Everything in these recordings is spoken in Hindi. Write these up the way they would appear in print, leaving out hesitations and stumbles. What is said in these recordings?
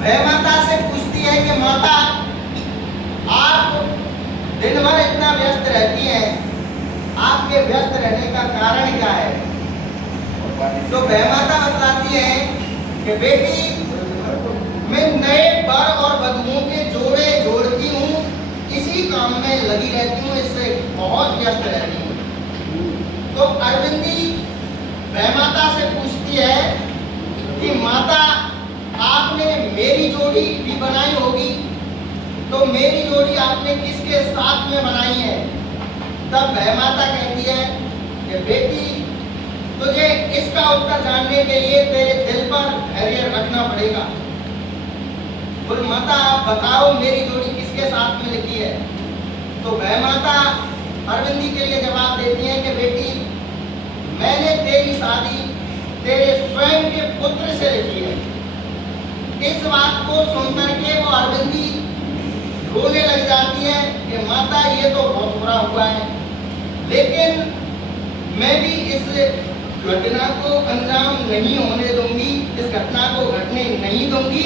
वह माता से पूछती है कि माता, आप दिन भर इतना व्यस्त रहती हैं, आपके व्यस्त रहने का कारण क्या है? तो वह माता बतलाती है कि बेटी, मैं नए वर और वधुओं के जोड़े जोड़ती हूँ, इसी काम में लगी रहती हूँ, इससे बहुत व्यस्त रहती हूँ। तो अरविंदी वह माता से पूछती है कि माता, आपने मेरी जोड़ी भी बनाई होगी, तो मेरी जोड़ी आपने किसके साथ में बनाई है? तब वह माता कहती है कि बेटी, तुझे इसका उत्तर जानने के लिए तेरे दिल पर धैर्य रखना पड़ेगा। बोल माता, आप बताओ मेरी जोड़ी किसके साथ में लिखी है? तो वह माता अरविंदी के लिए जवाब देती है कि बेटी, मैंने तेरी शादी तेरे स्वयं के पुत्र से लिखी है। इस बात को सुनकर के वो अरविंदी रोने लग जाती है कि माता, ये तो बहुत बुरा हुआ है, लेकिन मैं भी इस घटना को अंजाम नहीं होने दूंगी, इस घटना को घटने नहीं दूंगी,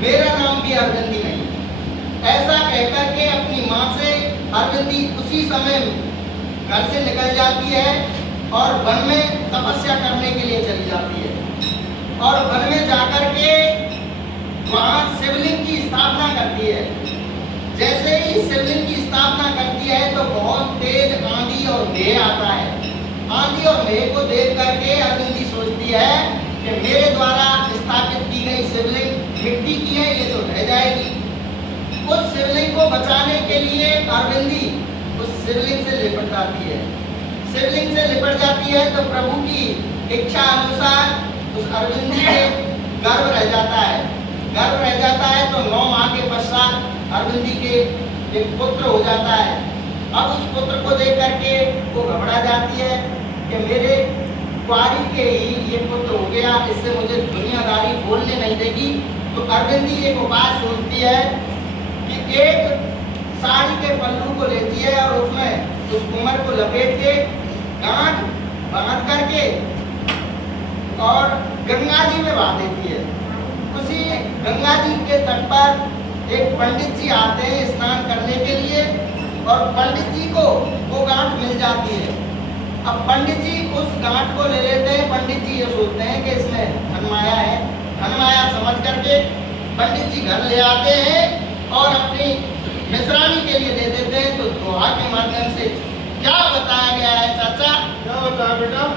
मेरा नाम भी अरविंदी नहीं। ऐसा कहकर के अपनी माँ से अरविंदी उसी समय घर से निकल जाती है और वन में तपस्या करने के लिए चली जाती है और वन में जाकर के वहाँ शिवलिंग की स्थापना करती है। जैसे ही शिवलिंग की स्थापना करती है तो बहुत तेज आंधी और मेघ आता है। आंधी और मेघ को देख करके अरविंदी सोचती है कि मेरे द्वारा स्थापित की गई शिवलिंग मिट्टी की है, ये तो रह जाएगी। उस शिवलिंग को बचाने के लिए अरविंदी उस शिवलिंग से लिपट जाती है। शिवलिंग से लिपट जाती है तो प्रभु की इच्छा अनुसार उस अरविंदी के गर्भ रह जाता है। गर्भ रह जाता है तो 9 माह के पश्चात अरविंदी के एक पुत्र हो जाता है। अब उस पुत्र को देख करके वो घबरा जाती है कि मेरे कुंवारी के ही ये पुत्र हो गया, इससे मुझे दुनियादारी बोलने नहीं देगी। तो अरविंदी एक उपाय सोचती है कि एक साड़ी के पल्लू को लेती है और उसमें उस कुंवर को लपेट के गांठ बांध करके और गंगा जी में बांध देती है। उसी गंगा जी के तट पर एक पंडित जी आते हैं स्नान करने के लिए और पंडित जी को वो गांठ मिल जाती है। अब पंडित जी उस गांठ को ले लेते हैं। पंडित जी ये सोचते हैं कि इसमें धनमाया है, धनमाया समझ करके पंडित जी घर ले आते हैं और अपनी मिश्रानी के लिए दे देते हैं। तो दोहा के माध्यम से क्या बताया गया है चाचा? क्या बताया बेटा?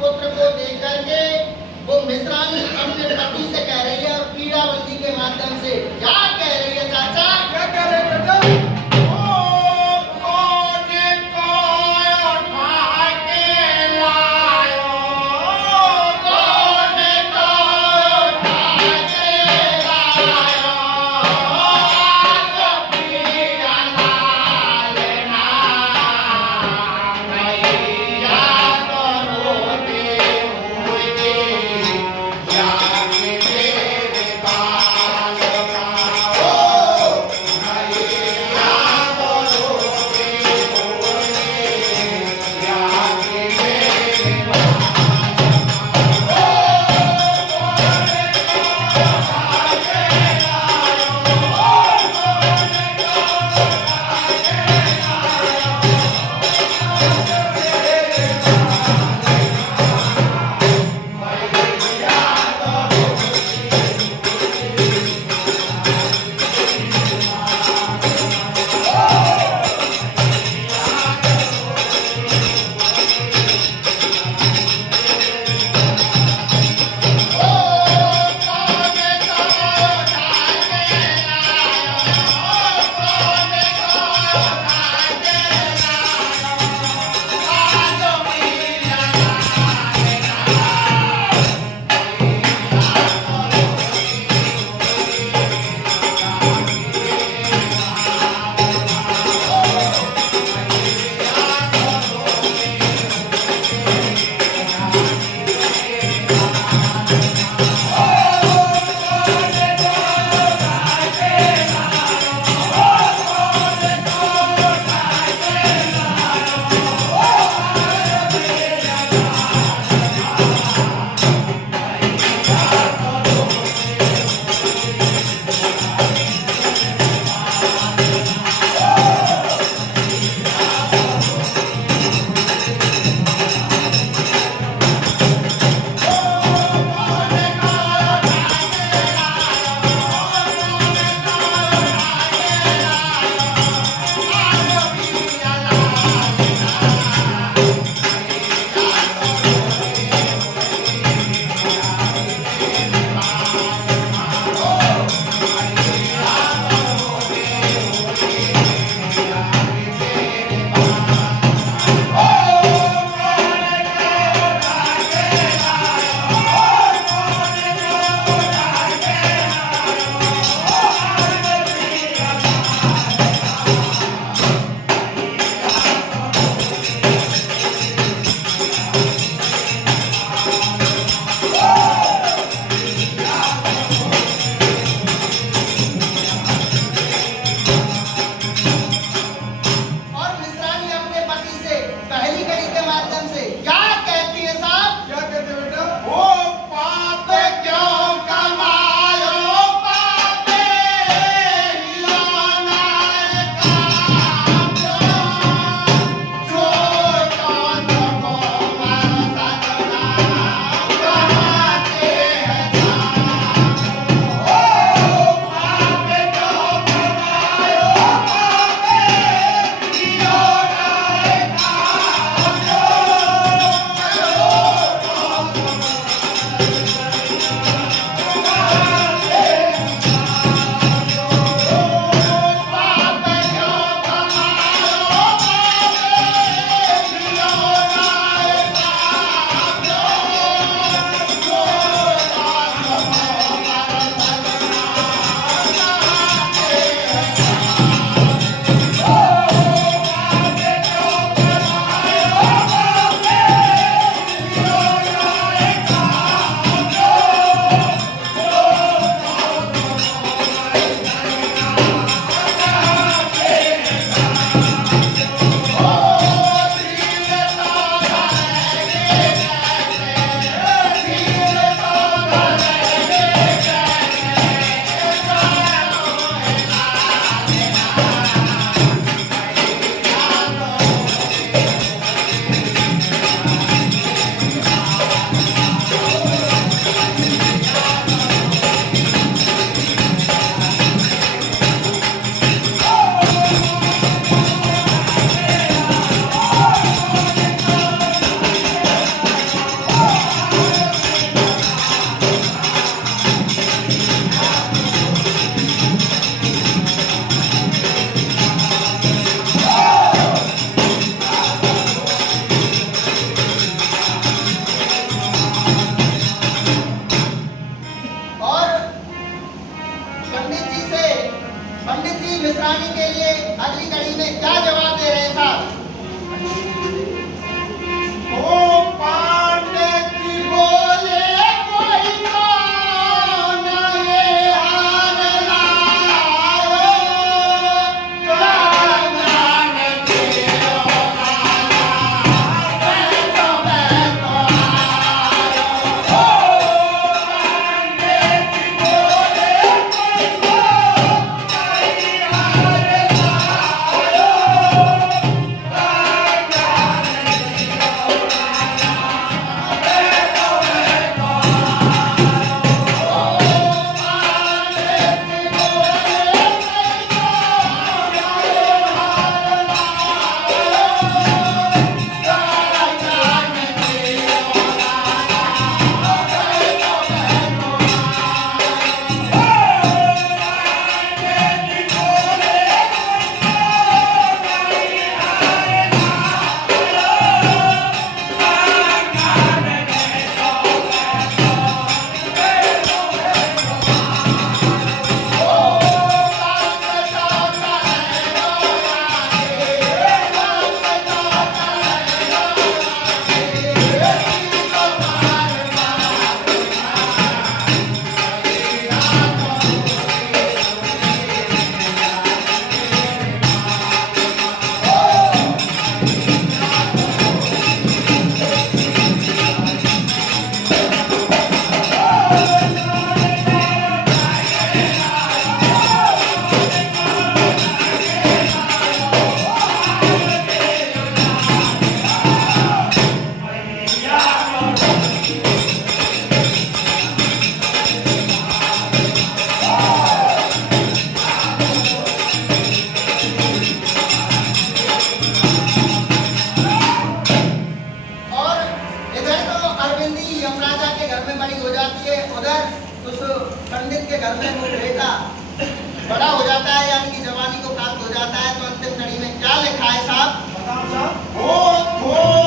पुत्र को देकर के वो मिस्रानी अपने पति से कह रही है और पीड़ाबंदी के माध्यम से क्या कह रही है चाचा? क्या कह रहे हैं चाचा? घर में बड़ी हो जाती है, उधर उस पंडित के घर में वो बेटा बड़ा हो जाता है, यानी कि जवानी को प्राप्त हो जाता है, तो अंतिम कड़ी में क्या लिखा है साहब? बताओ साहब। हो